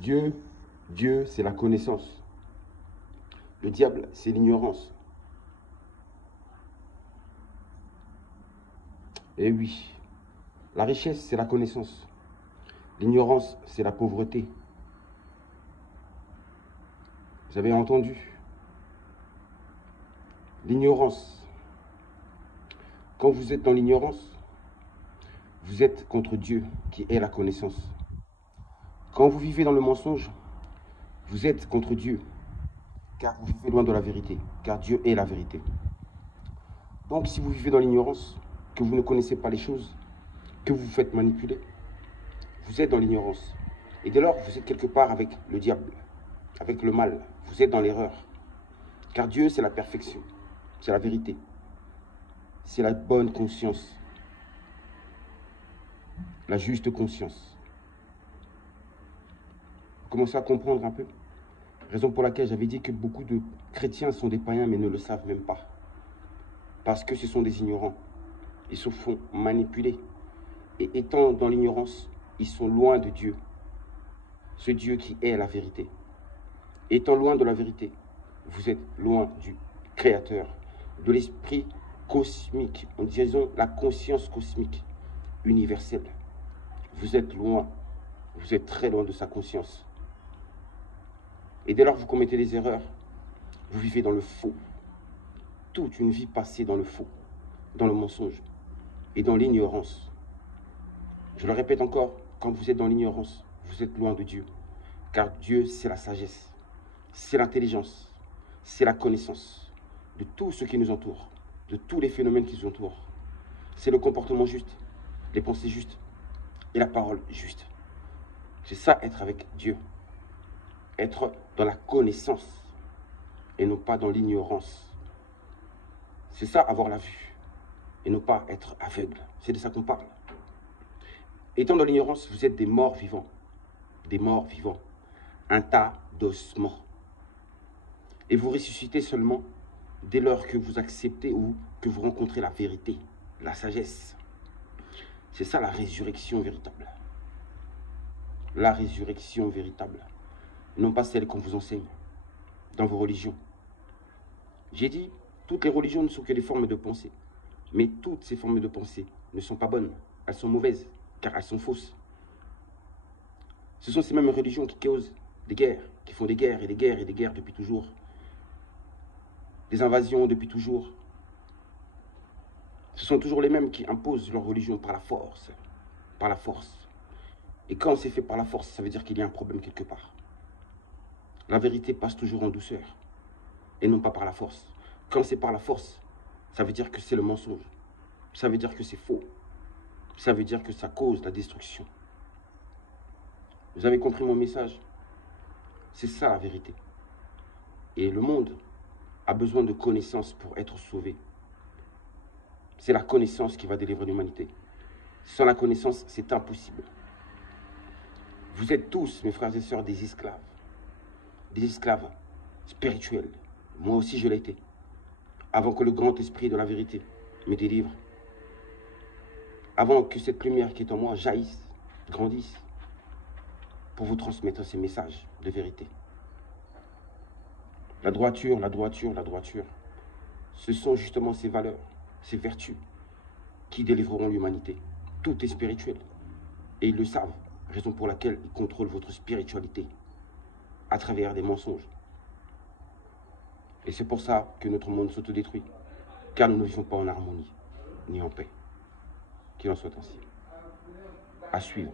Dieu, c'est la connaissance. Le diable, c'est l'ignorance. Et oui, la richesse, c'est la connaissance. L'ignorance, c'est la pauvreté. Vous avez entendu? L'ignorance. Quand vous êtes dans l'ignorance, vous êtes contre Dieu, qui est la connaissance. Quand vous vivez dans le mensonge, vous êtes contre Dieu, car vous vivez loin de la vérité, car Dieu est la vérité. Donc si vous vivez dans l'ignorance, que vous ne connaissez pas les choses, que vous vous faites manipuler, vous êtes dans l'ignorance. Et dès lors, vous êtes quelque part avec le diable, avec le mal. Vous êtes dans l'erreur. Car Dieu, c'est la perfection, c'est la vérité, c'est la bonne conscience, la juste conscience. Vous commencez à comprendre un peu? Raison pour laquelle j'avais dit que beaucoup de chrétiens sont des païens, mais ne le savent même pas. Parce que ce sont des ignorants. Ils se font manipuler. Et étant dans l'ignorance, ils sont loin de Dieu. Ce Dieu qui est la vérité. Étant loin de la vérité, vous êtes loin du Créateur, de l'esprit cosmique, en disant la conscience cosmique, universelle. Vous êtes loin, vous êtes très loin de sa conscience. Et dès lors que vous commettez des erreurs, vous vivez dans le faux. Toute une vie passée dans le faux, dans le mensonge et dans l'ignorance. Je le répète encore, quand vous êtes dans l'ignorance, vous êtes loin de Dieu. Car Dieu, c'est la sagesse, c'est l'intelligence, c'est la connaissance de tout ce qui nous entoure, de tous les phénomènes qui nous entourent. C'est le comportement juste, les pensées justes et la parole juste. C'est ça, être avec Dieu. Être dans la connaissance et non pas dans l'ignorance. C'est ça, avoir la vue et non pas être aveugle. C'est de ça qu'on parle. Étant dans l'ignorance, vous êtes des morts vivants. Des morts vivants. Un tas d'ossements. Et vous ressuscitez seulement dès lors que vous acceptez ou que vous rencontrez la vérité, la sagesse. C'est ça la résurrection véritable. La résurrection véritable. Non pas celle qu'on vous enseigne dans vos religions. J'ai dit, toutes les religions ne sont que des formes de pensée. Mais toutes ces formes de pensée ne sont pas bonnes. Elles sont mauvaises, car elles sont fausses. Ce sont ces mêmes religions qui causent des guerres, qui font des guerres et des guerres et des guerres depuis toujours. Des invasions depuis toujours. Ce sont toujours les mêmes qui imposent leur religion par la force. Par la force. Et quand c'est fait par la force, ça veut dire qu'il y a un problème quelque part. La vérité passe toujours en douceur. Et non pas par la force. Quand c'est par la force, ça veut dire que c'est le mensonge. Ça veut dire que c'est faux. Ça veut dire que ça cause la destruction. Vous avez compris mon message? C'est ça la vérité. Et le monde a besoin de connaissances pour être sauvé. C'est la connaissance qui va délivrer l'humanité. Sans la connaissance, c'est impossible. Vous êtes tous, mes frères et sœurs, des esclaves. Des esclaves spirituels. Moi aussi, je l'ai été. Avant que le grand esprit de la vérité me délivre. Avant que cette lumière qui est en moi jaillisse, grandisse, pour vous transmettre ces messages de vérité. La droiture, la droiture, la droiture. Ce sont justement ces valeurs, ces vertus qui délivreront l'humanité. Tout est spirituel. Et ils le savent, raison pour laquelle ils contrôlent votre spiritualité à travers des mensonges. Et c'est pour ça que notre monde s'autodétruit, car nous ne vivons pas en harmonie, ni en paix. Qu'il en soit ainsi. À suivre.